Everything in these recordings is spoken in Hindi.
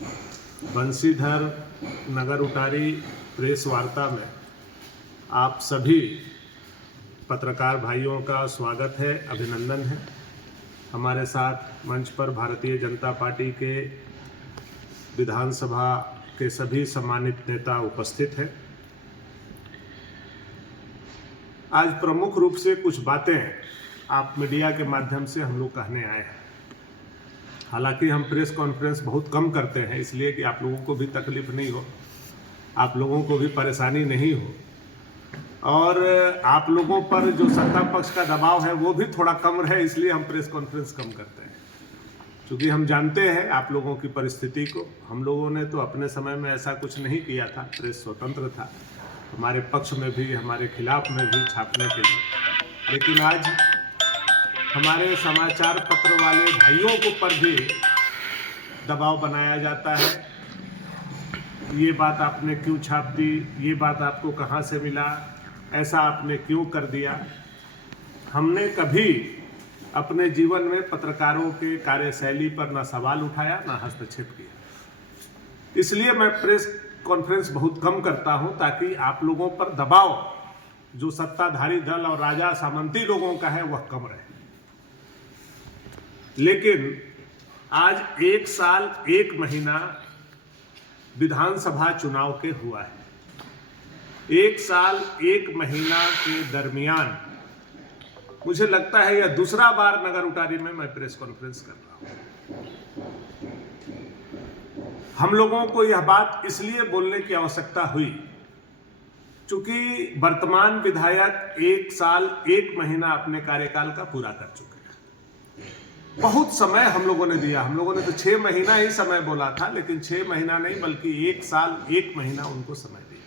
बंसीधर नगर उटारी प्रेस वार्ता में आप सभी पत्रकार भाइयों का स्वागत है, अभिनंदन है। हमारे साथ मंच पर भारतीय जनता पार्टी के विधानसभा के सभी सम्मानित नेता उपस्थित हैं। आज प्रमुख रूप से कुछ बातें आप मीडिया के माध्यम से हम लोग कहने आए हैं। हालांकि हम प्रेस कॉन्फ्रेंस बहुत कम करते हैं, इसलिए कि आप लोगों को भी तकलीफ नहीं हो, आप लोगों को भी परेशानी नहीं हो, और आप लोगों पर जो सत्ता पक्ष का दबाव है वो भी थोड़ा कम रहे, इसलिए हम प्रेस कॉन्फ्रेंस कम करते हैं। क्योंकि हम जानते हैं आप लोगों की परिस्थिति को। हम लोगों ने तो अपने समय में ऐसा कुछ नहीं किया था, प्रेस स्वतंत्र था, हमारे पक्ष में भी हमारे खिलाफ में भी छापने के लिए। लेकिन आज हमारे समाचार पत्र वाले भाइयों को पर भी दबाव बनाया जाता है। ये बात आपने क्यों छाप दी, ये बात आपको कहाँ से मिला, ऐसा आपने क्यों कर दिया। हमने कभी अपने जीवन में पत्रकारों के कार्यशैली पर ना सवाल उठाया, ना हस्तक्षेप किया। इसलिए मैं प्रेस कॉन्फ्रेंस बहुत कम करता हूं, ताकि आप लोगों पर दबाव जो सत्ताधारी दल और राजा सामंती लोगों का है वह कम रहे। लेकिन आज 1 साल 1 महीना विधानसभा चुनाव के हुआ है। 1 साल 1 महीना के दरमियान मुझे लगता है यह दूसरा बार नगर उटारी में मैं प्रेस कॉन्फ्रेंस कर रहा हूं। हम लोगों को यह बात इसलिए बोलने की आवश्यकता हुई क्योंकि वर्तमान विधायक 1 साल 1 महीना अपने कार्यकाल का पूरा कर चुके हैं। बहुत समय हम लोगों ने दिया। हम लोगों ने तो 6 महीना ही समय बोला था, लेकिन 6 महीना नहीं बल्कि 1 साल 1 महीना उनको समय दिया।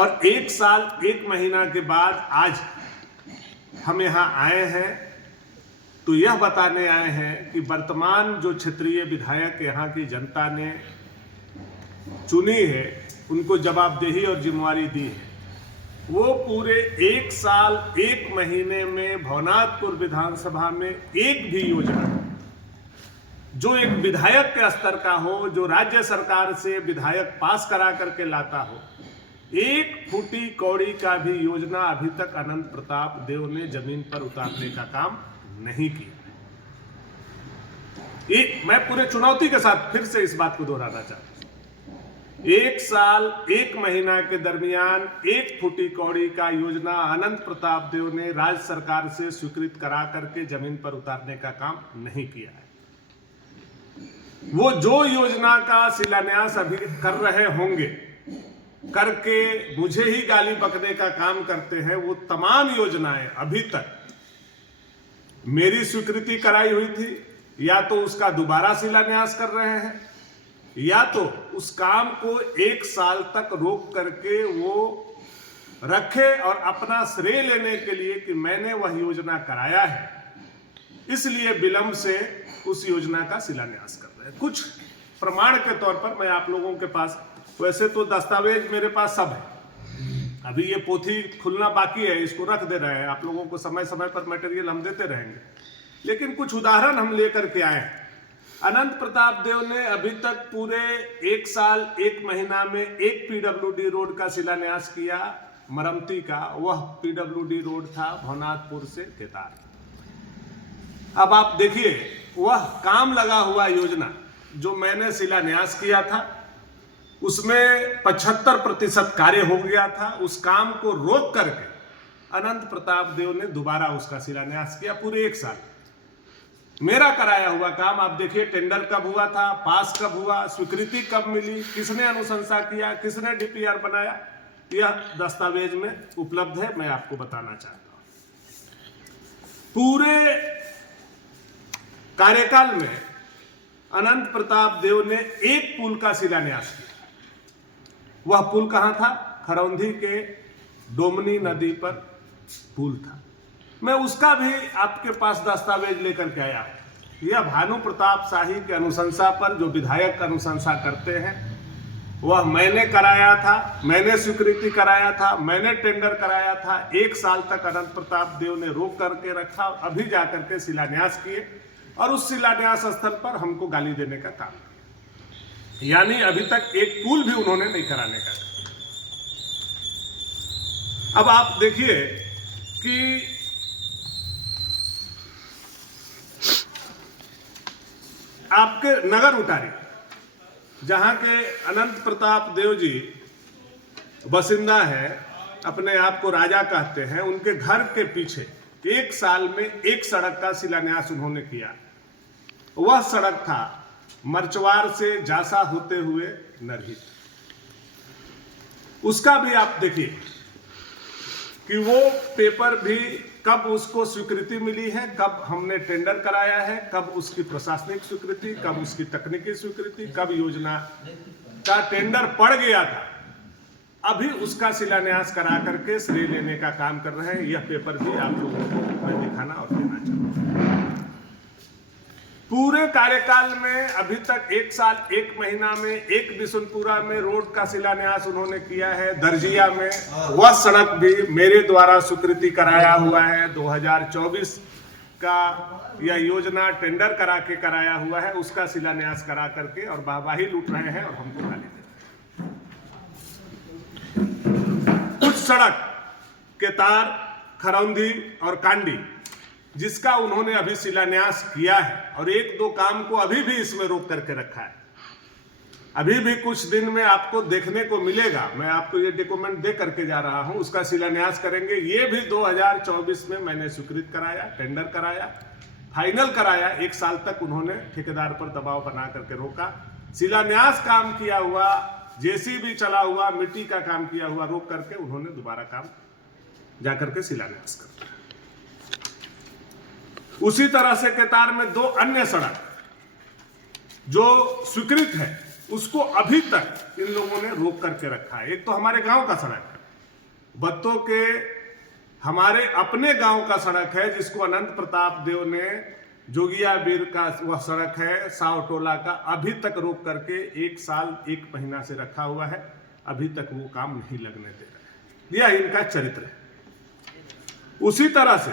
और 1 साल 1 महीना के बाद आज हम यहाँ आए हैं तो यह बताने आए हैं कि वर्तमान जो क्षेत्रीय विधायक यहाँ की जनता ने चुनी है, उनको जवाबदेही और जिम्मेवारी दी है। वो पूरे 1 साल 1 महीने में भवनाथपुर विधानसभा में एक भी योजना जो एक विधायक के स्तर का हो, जो राज्य सरकार से विधायक पास करा करके लाता हो, 1 फूटी कौड़ी का भी योजना अभी तक अनंत प्रताप देव ने जमीन पर उतारने का काम नहीं किया। मैं पूरे चुनौती के साथ फिर से इस बात को दोहराना चाहता हूं। 1 साल 1 महीना के दरमियान 1 फूटी कौड़ी का योजना अनंत प्रताप देव ने राज्य सरकार से स्वीकृत करा करके जमीन पर उतारने का काम नहीं किया है। वो जो योजना का शिलान्यास अभी कर रहे होंगे, करके मुझे ही गाली बकने का काम करते हैं, वो तमाम योजनाएं अभी तक मेरी स्वीकृति कराई हुई थी, या तो उसका दोबारा शिलान्यास कर रहे हैं, या तो उस काम को 1 साल तक रोक करके वो रखे और अपना श्रेय लेने के लिए कि मैंने वह योजना कराया है, इसलिए विलंब से उस योजना का शिलान्यास कर रहे हैं। कुछ प्रमाण के तौर पर मैं आप लोगों के पास, वैसे तो दस्तावेज मेरे पास सब है, अभी ये पोथी खुलना बाकी है, इसको रख दे रहे हैं। आप लोगों को समय समय पर मटेरियल हम देते रहेंगे, लेकिन कुछ उदाहरण हम लेकर के आए हैं। अनंत प्रताप देव ने अभी तक पूरे 1 साल 1 महीना में एक पीडब्ल्यूडी रोड का शिलान्यास किया, मरम्मती का। वह पीडब्ल्यूडी रोड था भवनाथपुर से केतार। अब आप देखिए, वह काम लगा हुआ योजना जो मैंने शिलान्यास किया था, उसमें 75% कार्य हो गया था। उस काम को रोक करके अनंत प्रताप देव ने दोबारा उसका शिलान्यास किया पूरे 1 साल। मेरा कराया हुआ काम आप देखिए, टेंडर कब हुआ था, पास कब हुआ, स्वीकृति कब मिली, किसने अनुशंसा किया, किसने डीपीआर बनाया, यह दस्तावेज में उपलब्ध है, मैं आपको बताना चाहता हूं। पूरे कार्यकाल में अनंत प्रताप देव ने एक पुल का शिलान्यास किया। वह पुल कहां था? खरौंधी के डोमनी नदी पर पुल था। मैं उसका भी आपके पास दस्तावेज लेकर के आया हूं। यह भानु प्रताप शाही के अनुशंसा पर, जो विधायक अनुशंसा करते हैं, वह मैंने कराया था, मैंने स्वीकृति कराया था, मैंने टेंडर कराया था। 1 साल तक अनंत प्रताप देव ने रोक करके रखा, अभी जाकर के शिलान्यास किए। और उस शिलान्यास स्थल पर हमको गाली देने का काम, यानी अभी तक एक पुल भी उन्होंने नहीं कराने का। अब आप देखिए कि आपके नगर उटारी, जहां के अनंत प्रताप देव जी बसिंदा है, अपने आप को राजा कहते हैं, उनके घर के पीछे 1 साल में एक सड़क का शिलान्यास उन्होंने किया। वह सड़क था मरचवार से जासा होते हुए नरहित। उसका भी आप देखिए कि वो पेपर भी कब उसको स्वीकृति मिली है, कब हमने टेंडर कराया है, कब उसकी प्रशासनिक स्वीकृति, कब उसकी तकनीकी स्वीकृति, कब योजना का टेंडर पड़ गया था, अभी उसका शिलान्यास करा करके श्रेय लेने का काम कर रहे हैं। यह पेपर भी आप लोगों को मैं दिखाना और देना चाहूंगा। पूरे कार्यकाल में अभी तक 1 साल 1 महीना में एक बिशुनपुरा में रोड का शिलान्यास उन्होंने किया है। दर्जिया में वह सड़क भी मेरे द्वारा स्वीकृति कराया हुआ है। 2024 का यह योजना टेंडर करा के कराया हुआ है, उसका शिलान्यास करा करके और वाहवाही लूट रहे हैं और हमको गाली दे रहे हैं। कुछ सड़क केतार, खरौंदी और कांडी, जिसका उन्होंने अभी शिलान्यास किया है और 1-2 काम को अभी भी इसमें रोक करके रखा है। अभी भी कुछ दिन में आपको देखने को मिलेगा, मैं आपको ये डॉक्यूमेंट दे करके जा रहा हूं, उसका शिलान्यास करेंगे। ये भी 2024 में मैंने स्वीकृत कराया, टेंडर कराया, फाइनल कराया। 1 साल तक उन्होंने ठेकेदार पर दबाव बना करके रोका। शिलान्यास काम किया हुआ, जेसीबी चला हुआ, मिट्टी का काम किया हुआ रोक करके उन्होंने दोबारा काम जाकर के शिलान्यास कर। उसी तरह से केतार में 2 अन्य सड़क जो स्वीकृत है, उसको अभी तक इन लोगों ने रोक करके रखा है। एक तो हमारे गांव का सड़क है, बत्तों के हमारे अपने गांव का सड़क है, जिसको अनंत प्रताप देव ने जोगिया बीर का वह सड़क है सावटोला का, अभी तक रोक करके 1 साल 1 महीना से रखा हुआ है। अभी तक वो काम नहीं लगने दे रहे। यह इनका चरित्र है। उसी तरह से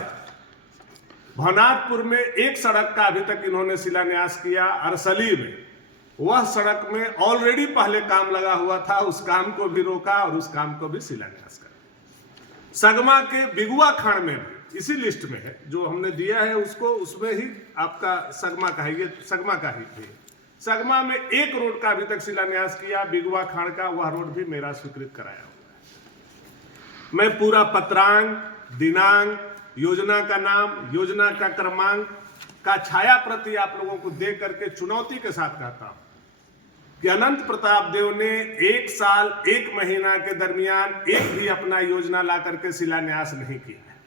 भवनाथपुर में एक सड़क का अभी तक इन्होंने शिलान्यास किया। अरसली में वह सड़क में ऑलरेडी पहले काम लगा हुआ था, उस काम को भी रोका और उस काम को भी शिलान्यास करा। सगमा के बिगुआ खान में भी इसी लिस्ट में है, जो हमने दिया है उसको, उसमें ही आपका सगमा का है, ये सगमा का ही है। सगमा में एक रोड का अभी तक शिलान्यास किया, बिगुआ खान का, वह रोड भी मेरा स्वीकृत कराया हुआ है। मैं पूरा पत्रांक, दिनांक, योजना का नाम, योजना का क्रमांक का छाया प्रति आप लोगों को दे करके चुनौती के साथ कहता हूं कि अनंत प्रताप देव ने 1 साल 1 महीना के दरमियान एक भी अपना योजना ला करके शिलान्यास नहीं किया है,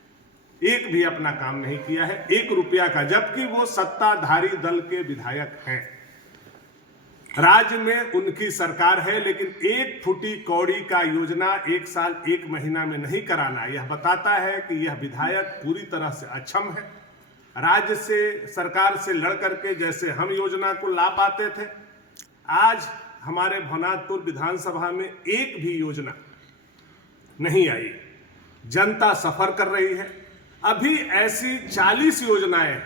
एक भी अपना काम नहीं किया है 1 रुपया का, जबकि वो सत्ताधारी दल के विधायक हैं। राज्य में उनकी सरकार है, लेकिन 1 फुटी कौड़ी का योजना 1 साल 1 महीना में नहीं कराना, यह बताता है कि यह विधायक पूरी तरह से अक्षम है। राज्य से, सरकार से लड़ करके जैसे हम योजना को ला पाते थे, आज हमारे भवनाथपुर विधानसभा में एक भी योजना नहीं आई। जनता सफर कर रही है। अभी ऐसी 40 योजनाएं,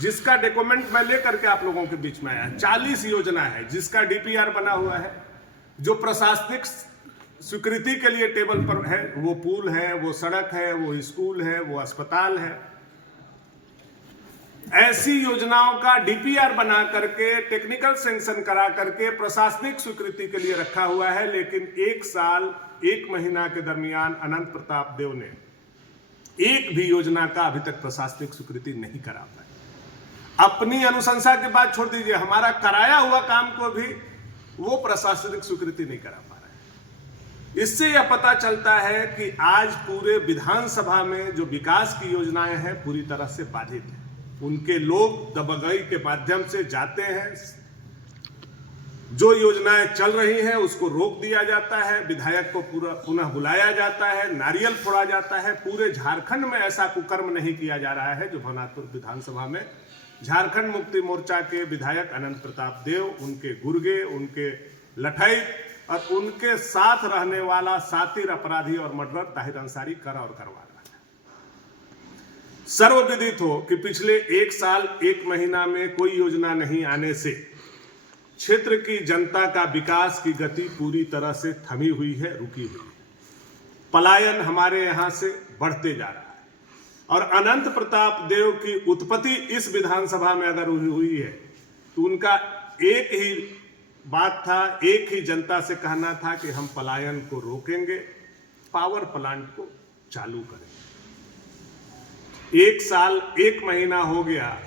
जिसका डॉक्यूमेंट मैं लेकर के आप लोगों के बीच में आया, 40 योजना है जिसका डीपीआर बना हुआ है, जो प्रशासनिक स्वीकृति के लिए टेबल पर है। वो पुल है, वो सड़क है, वो स्कूल है, वो अस्पताल है। ऐसी योजनाओं का डीपीआर बना करके, टेक्निकल सैंक्शन करा करके प्रशासनिक स्वीकृति के लिए रखा हुआ है, लेकिन 1 साल 1 महीना के दरमियान अनंत प्रताप देव ने एक भी योजना का अभी तक प्रशासनिक स्वीकृति नहीं करा पाए। अपनी अनुशंसा के बाद छोड़ दीजिए, हमारा कराया हुआ काम को भी वो प्रशासनिक स्वीकृति नहीं करा पा रहे। इससे यह पता चलता है कि आज पूरे विधानसभा में जो विकास की योजनाएं हैं पूरी तरह से बाधित है। उनके लोग दबंगई के माध्यम से जाते हैं, जो योजनाएं चल रही हैं उसको रोक दिया जाता है, विधायक को पुनः बुलाया जाता है, नारियल फोड़ा जाता है। पूरे झारखंड में ऐसा कुकर्म नहीं किया जा रहा है जो भवनाथपुर विधानसभा में झारखंड मुक्ति मोर्चा के विधायक अनंत प्रताप देव, उनके गुर्गे, उनके लठई और उनके साथ रहने वाला सातिर अपराधी और मर्डरर ताहिर अंसारी कर और करवा रहा है। सर्वविदित हो कि पिछले 1 साल 1 महीना में कोई योजना नहीं आने से क्षेत्र की जनता का विकास की गति पूरी तरह से थमी हुई है, रुकी हुई है। पलायन हमारे यहां से बढ़ते जा रहा है और अनंत प्रताप देव की उत्पत्ति इस विधानसभा में अगर हुई है तो उनका एक ही बात था, एक ही जनता से कहना था कि हम पलायन को रोकेंगे, पावर प्लांट को चालू करेंगे। 1 साल 1 महीना हो गया,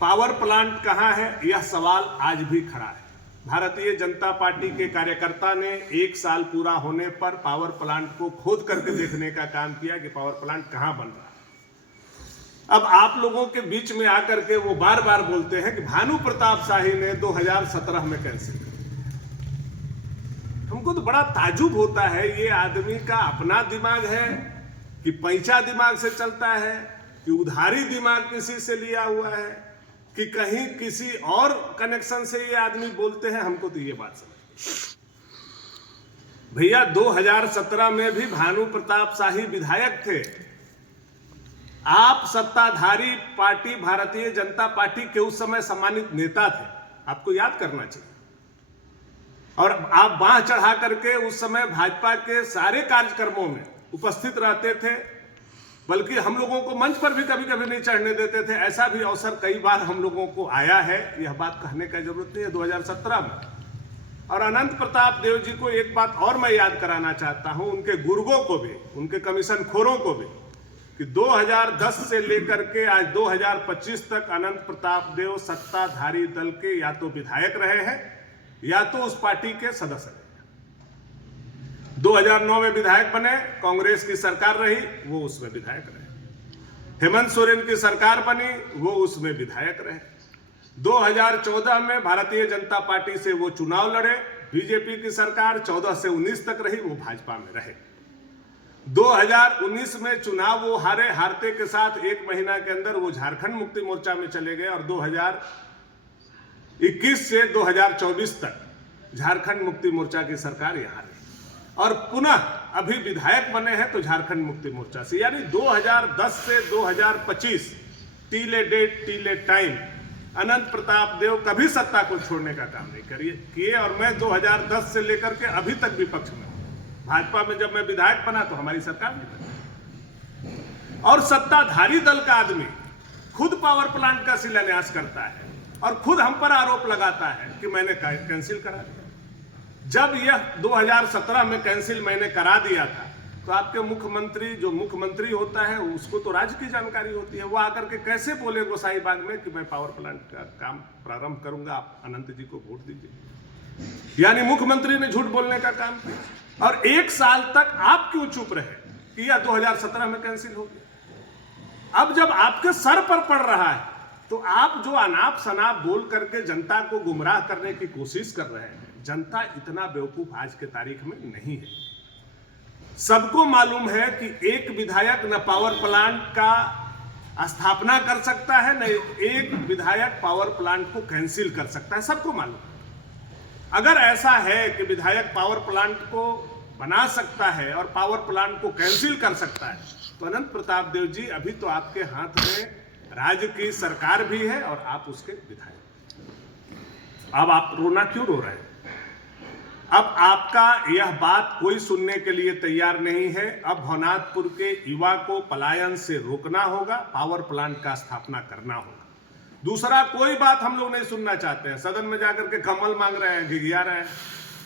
पावर प्लांट कहां है, यह सवाल आज भी खड़ा है। भारतीय जनता पार्टी के कार्यकर्ता ने 1 साल पूरा होने पर पावर प्लांट को खोद करके देखने का काम किया कि पावर प्लांट कहां बन रहा है। अब आप लोगों के बीच में आकर के वो बार बार बोलते हैं कि भानु प्रताप शाही ने 2017 में कैंसिल कर। हमको तो बड़ा ताजुब होता है, ये आदमी का अपना दिमाग है कि पैंचा दिमाग से चलता है कि उधारी दिमाग किसी से लिया हुआ है कि कहीं किसी और कनेक्शन से ये आदमी बोलते हैं। हमको तो ये बात समझ भैया 2017 में भी भानु प्रताप शाही विधायक थे। आप सत्ताधारी पार्टी भारतीय जनता पार्टी के उस समय सम्मानित नेता थे, आपको याद करना चाहिए। और आप बांह चढ़ा करके उस समय भाजपा के सारे कार्यक्रमों में उपस्थित रहते थे, बल्कि हम लोगों को मंच पर भी कभी कभी नहीं चढ़ने देते थे। ऐसा भी अवसर कई बार हम लोगों को आया है, यह बात कहने का जरूरत नहीं है 2017 में। और अनंत प्रताप देव जी को एक बात और मैं याद कराना चाहता हूं, उनके गुर्गों को भी, उनके कमीशन खोरों को भी, कि 2010 से लेकर के आज 2025 तक अनंत प्रताप देव सत्ताधारी दल के या तो विधायक रहे हैं या तो उस पार्टी के सदस्य रहे। 2009 में विधायक बने, कांग्रेस की सरकार रही, वो उसमें विधायक रहे। हेमंत सोरेन की सरकार बनी, वो उसमें विधायक रहे। 2014 में भारतीय जनता पार्टी से वो चुनाव लड़े, बीजेपी की सरकार 14 से 19 तक रही, वो भाजपा में रहे। 2019 में चुनाव वो हारे, हारते के साथ 1 महीना के अंदर वो झारखंड मुक्ति मोर्चा में चले गए और 2021 से 2024 तक झारखंड मुक्ति मोर्चा की सरकार यहां रही और पुनः अभी विधायक बने हैं तो झारखंड मुक्ति मोर्चा से। यानी 2010 से 2025 टीले डेट टीले टाइम अनंत प्रताप देव कभी सत्ता को छोड़ने का काम नहीं किए और मैं 2010 से लेकर के अभी तक विपक्ष में, भाजपा में जब मैं विधायक बना तो हमारी सरकार भी बनी। और सत्ताधारी दल का आदमी खुद पावर प्लांट का शिलान्यास करता है और खुद हम पर आरोप लगाता है कि मैंने कैंसिल करा दिया। जब यह 2017 में कैंसिल मैंने करा दिया था तो आपके मुख्यमंत्री, जो मुख्यमंत्री होता है उसको तो राज्य की जानकारी होती है, वो आकर के कैसे बोले गोसाई बाग में कि मैं पावर प्लांट का काम प्रारंभ करूंगा, आप अनंत जी को वोट दीजिए। यानी मुख्यमंत्री ने झूठ बोलने का काम किया। और 1 साल तक आप क्यों चुप रहे कि यह 2017 में कैंसिल हो गया। अब जब आपके सर पर पड़ रहा है तो आप जो अनाप शनाप बोल करके जनता को गुमराह करने की कोशिश कर रहे हैं, जनता इतना बेवकूफ आज के तारीख में नहीं है। सबको मालूम है कि एक विधायक न पावर प्लांट का स्थापना कर सकता है, न एक विधायक पावर प्लांट को कैंसिल कर सकता है, सबको मालूम है। अगर ऐसा है कि विधायक पावर प्लांट को बना सकता है और पावर प्लांट को कैंसिल कर सकता है तो अनंत प्रताप देव जी अभी तो आपके हाथ में राज्य की सरकार भी है और आप उसके विधायक। अब आप रोना क्यों रो रहे हैं? अब आपका यह बात कोई सुनने के लिए तैयार नहीं है। अब भवनाथपुर के युवा को पलायन से रोकना होगा, पावर प्लांट का स्थापना करना होगा। दूसरा कोई बात हम लोग नहीं सुनना चाहते हैं। सदन में जाकर के कमल मांग रहे हैं, घिघिया रहे हैं,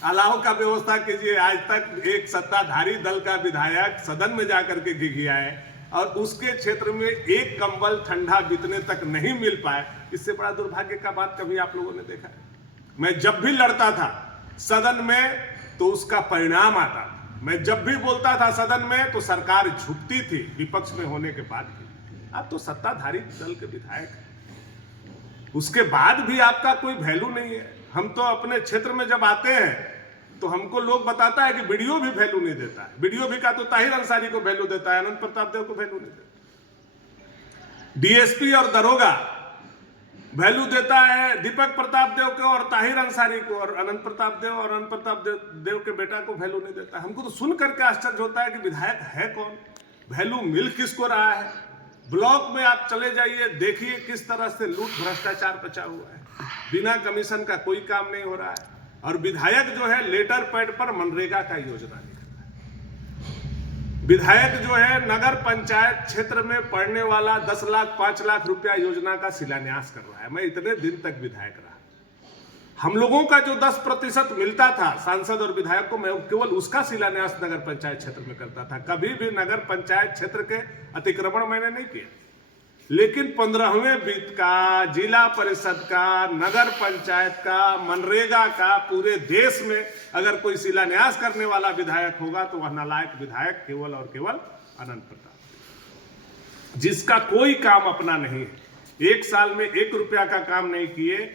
अलाव का व्यवस्था कीजिए। आज तक एक सत्ताधारी दल का विधायक सदन में जाकर के घिघियाए और उसके क्षेत्र में एक कंबल ठंडा बीतने तक नहीं मिल पाए, इससे बड़ा दुर्भाग्य का बात कभी आप लोगों ने देखा है? मैं जब भी लड़ता था सदन में तो उसका परिणाम आता। मैं जब भी बोलता था सदन में तो सरकार झुकती थी, विपक्ष में होने के बाद भी। आप तो सत्ताधारी दल के विधायक हैं, उसके बाद भी आपका कोई वैल्यू नहीं है। हम तो अपने क्षेत्र में जब आते हैं तो हमको लोग बताता है कि वीडियो भी वैल्यू नहीं देता है। वीडियो भी का तो ताहिर अंसारी को वैल्यू देता है, अनंत प्रताप देव को वैल्यू नहीं देता। डीएसपी और दरोगा वैल्यू देता है दीपक प्रताप देव को और ताहिर अंसारी को, और अनंत प्रताप देव और अनंत प्रताप देव के बेटा को वैल्यू नहीं देता। हमको तो सुन करके आश्चर्य होता है कि विधायक है कौन, वैल्यू मिल किसको रहा है। ब्लॉक में आप चले जाइए, देखिए किस तरह से लूट भ्रष्टाचार बचा हुआ है, बिना कमीशन का कोई काम नहीं हो रहा है। और विधायक जो है लेटर पैड पर मनरेगा का योजना लिख रहा है। विधायक जो है नगर पंचायत क्षेत्र में पड़ने वाला 10 लाख 5 लाख रुपया योजना का शिलान्यास कर रहा है। मैं इतने दिन तक विधायक रहा, हम लोगों का जो 10% मिलता था सांसद और विधायक को, मैं केवल उसका शिलान्यास नगर पंचायत क्षेत्र में करता था। कभी भी नगर पंचायत क्षेत्र के अतिक्रमण मैंने नहीं किया। लेकिन 15वें वित्त का, जिला परिषद का, नगर पंचायत का, मनरेगा का पूरे देश में अगर कोई शिलान्यास करने वाला विधायक होगा तो वह नालायक विधायक केवल और केवल अनंत प्रताप, जिसका कोई काम अपना नहीं है। 1 साल में 1 रुपया का काम नहीं किए।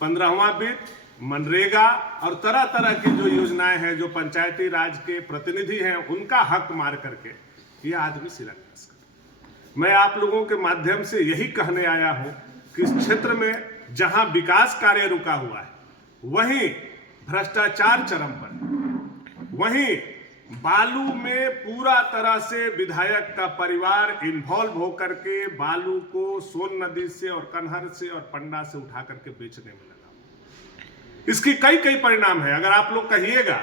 15वां वित्त, मनरेगा और तरह तरह की जो योजनाएं हैं, जो पंचायती राज के प्रतिनिधि हैं, उनका हक मार करके ये आदमी शिलान्यास कर। मैं आप लोगों के माध्यम से यही कहने आया हूं कि इस क्षेत्र में जहां विकास कार्य रुका हुआ है, वहीं भ्रष्टाचार चरम पर, वहीं बालू में पूरा तरह से विधायक का परिवार इन्वॉल्व होकर के बालू को सोन नदी से और कन्हर से और पंडा से उठा करके बेचने में लगा। इसकी कई कई परिणाम है। अगर आप लोग कहिएगा,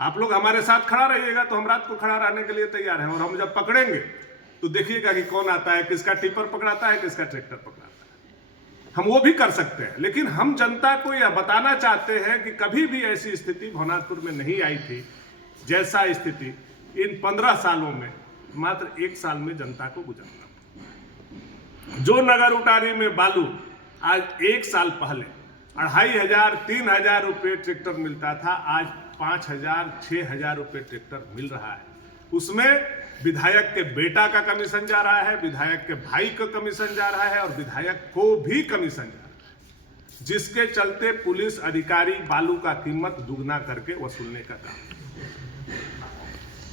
आप लोग हमारे साथ खड़ा रहिएगा तो हम रात को खड़ा रहने के लिए तैयार हैं। और हम जब पकड़ेंगे तो देखिएगा कि कौन आता है, किसका टिपर पकड़ाता है, किसका ट्रैक्टर पकड़ाता है। हम वो भी कर सकते हैं, लेकिन हम जनता को यह बताना चाहते हैं कि कभी भी ऐसी स्थिति भवनाथपुर में नहीं आई थी जैसा स्थिति इन 15 सालों में मात्र 1 साल में जनता को गुजरना। जो नगर उटारी में बालू आज 1 साल पहले 2500 3000 रुपये ट्रैक्टर मिलता था, आज 5000 6000 रुपये ट्रैक्टर मिल रहा है। उसमें विधायक के बेटा का कमीशन जा रहा है, विधायक के भाई का कमीशन जा रहा है और विधायक को भी कमीशन जा रहा है, जिसके चलते पुलिस अधिकारी बालू का कीमत दुगना करके वसूलने का काम।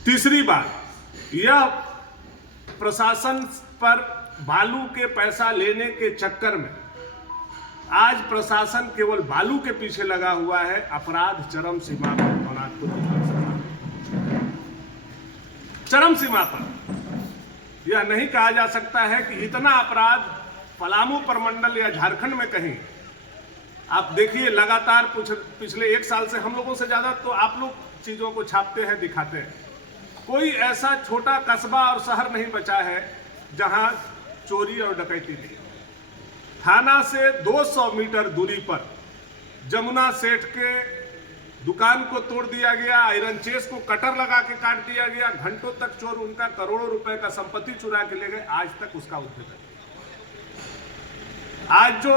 तीसरी बात, यह प्रशासन पर बालू के पैसा लेने के चक्कर में आज प्रशासन केवल बालू के पीछे लगा हुआ है। अपराध चरम सीमा पर भवनाथपुर, चरम सीमा पर। यह नहीं कहा जा सकता है कि इतना अपराध पलामू प्रमंडल या झारखंड में कहीं। आप देखिए लगातार पिछले 1 साल से हम लोगों से ज्यादा तो आप लोग चीजों को छापते हैं, दिखाते हैं। कोई ऐसा छोटा कस्बा और शहर नहीं बचा है जहां चोरी और डकैती नहीं। थाना से 200 मीटर दूरी पर जमुना सेठ के दुकान को तोड़ दिया गया, आयरन चेस को कटर लगा के काट दिया गया, घंटों तक चोर उनका करोड़ों रुपए का संपत्ति चुरा के ले गए, आज तक उसका उद्भेदन। आज जो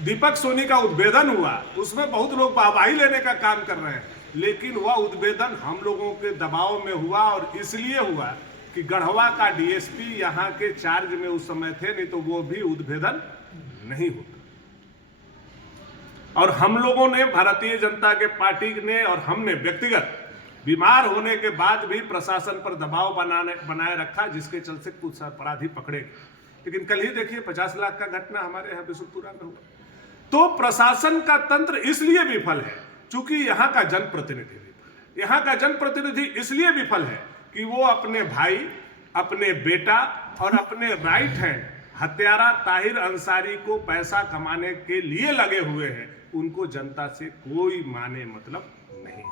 दीपक सोनी का उद्भेदन हुआ उसमें बहुत लोग वाहवाही लेने का काम कर रहे हैं, लेकिन वह उद्भेदन हम लोगों के दबाव में हुआ और इसलिए हुआ कि गढ़वा का डीएसपी यहाँ के चार्ज में उस समय थे, नहीं तो वो भी उद्भेदन नहीं होता। और हम लोगों ने, भारतीय जनता के पार्टी ने और हमने व्यक्तिगत बीमार होने के बाद भी प्रशासन पर दबाव बनाए रखा, जिसके चलते कुछ अपराधी पकड़े। लेकिन कल ही देखिए 50 लाख का घटना हमारे यहाँ बिशुनपुरा में हुआ। तो प्रशासन का तंत्र इसलिए विफल है चूंकि यहाँ का जनप्रतिनिधि विफल है। यहाँ का जनप्रतिनिधि इसलिए विफल है कि वो अपने भाई, अपने बेटा और अपने राइट हैंड हत्यारा ताहिर अंसारी को पैसा कमाने के लिए लगे हुए हैं। उनको जनता से कोई माने मतलब नहीं।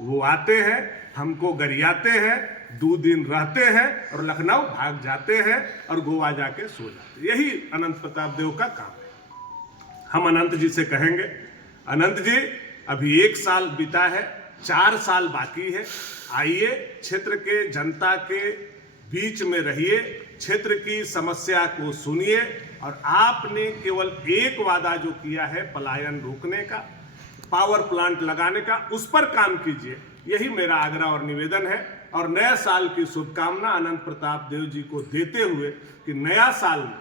वो आते हैं, हमको गरियाते हैं, 2 दिन रहते हैं और लखनऊ भाग जाते हैं और गोवा जाके सो जाते हैं। यही अनंत प्रताप देव का काम है। हम अनंत जी से कहेंगे, अनंत जी अभी 1 साल बीता है, 4 साल बाकी है। आइए क्षेत्र के जनता के बीच में रहिए, क्षेत्र की समस्या को सुनिए और आपने केवल एक वादा जो किया है पलायन रोकने का, पावर प्लांट लगाने का, उस पर काम कीजिए। यही मेरा आग्रह और निवेदन है। और नए साल की शुभकामना अनंत प्रताप देव जी को देते हुए कि नया साल में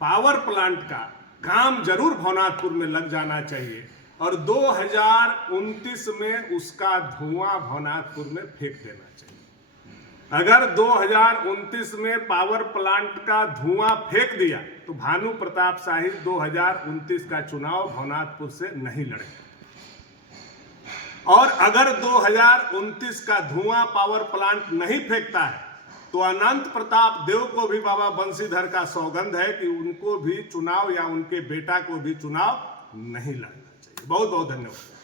पावर प्लांट का काम जरूर भवनाथपुर में लग जाना चाहिए और 2029 में उसका धुआं भवनाथपुर में फेंक देना चाहिए। अगर 2029 में पावर प्लांट का धुआं फेंक दिया तो भानु प्रताप शाही 2029 का चुनाव भवनाथपुर से नहीं लड़ेगा। और अगर 2029 का धुआं पावर प्लांट नहीं फेंकता है तो अनंत प्रताप देव को भी बाबा बंशीधर का सौगंध है कि उनको भी चुनाव या उनके बेटा को भी चुनाव नहीं लड़ना चाहिए। बहुत बहुत धन्यवाद।